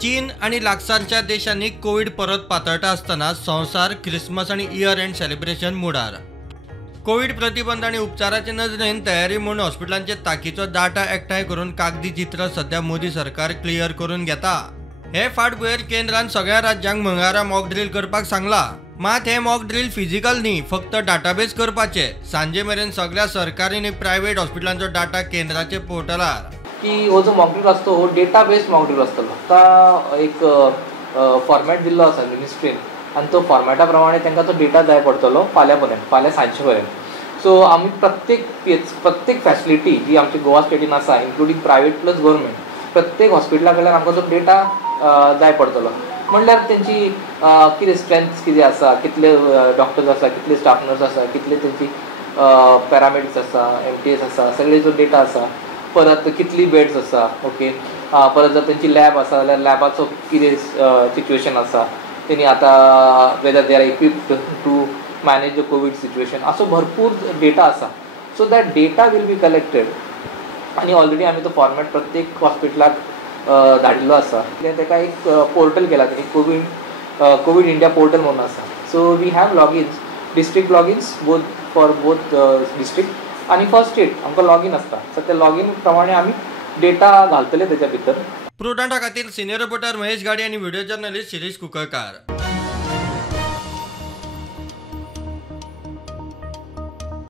चीन आणि लागसारच्या देशांनी कोविड परत पातळटा असताना संवसार क्रिसमस आणि इयर एंड सेलिब्रेशन मुडार। कोविड प्रतिबंध आणि उपचाराचे नजरेन तयारी म्हणून हॉस्पिटलांचे ताकीचो डाटा एकठांय करून कागदी चित्र सध्या मोदी सरकार क्लियर करून घेता। हे फाटभुंयेर केंद्रान सगळ्या राज्यांक मंगळारा मॉक ड्रिल करपाक सांगला। मात हे मॉक ड्रिल फिजिकल न्ही, फक्त डाटाबेस करपाचे। सांजे मेरेन सगळ्या सरकारी आणि प्रायव्हेट हॉस्पिटलांचो डाटा केंद्राचे पोर्टलार की हो जो मॉक ड्रिल असतो हो डेटाबेस मॉक ड्रिल असतो। आता एक फॉर्मॅट दिल्लो आसा मिनिस्ट्रीन आणि तो फॉर्मॅटा प्रमाणे तांकां तो डेटा जाय पडटलो फाल्यां सांजचे पर्यंत। सो आमी प्रत्येक फॅसिलिटी जी आमची गोवा स्टेटीन आसा इन्क्लुडींग प्रायव्हेट प्लस गव्हर्मेंट प्रत्येक हॉस्पिटला कडल्यान आमकां तो डेटा जाय पडटलो। म्हणल्यार तेंची कितें स्ट्रेंथ कितें आसा, कितले डॉक्टर्स आसा, कितले स्टाफ नर्स आसा, कितले तेंची पॅरामेडिक्स आसा, MTS आसा, सगळे जो डेटा आसा, परत कितली बेड्स आसा, ओके, परत जर तेंची लॅब आसा जाल्यार लॅबाचो कितें सिच्युएशन आसा, तेणी आतां whether they are equipped to manage the covid situation, असो भरपूर डेटा आसा। So that data will be collected आणि ऑलरेडी आमी तो फॉर्मॅट प्रत्येक हॉस्पिटलाक धाडिल्लो आसा। ताका एक पोर्टल केला तेणी कोविड इंडिया पोर्टल म्हणून आसा। So we have logins, district logins for both district आणि फर्स्ट स्टेट आमकां लॉगिन आसता। सो त्या लॉगिन प्रमाणे आमी डेटा घालतले तेच्या भितर। प्रुडंटा खातीर सिनियर रिपोर्टर महेश गाडी आणि व्हिडिओ जर्नलिस्ट शिरीष कुंकळकार।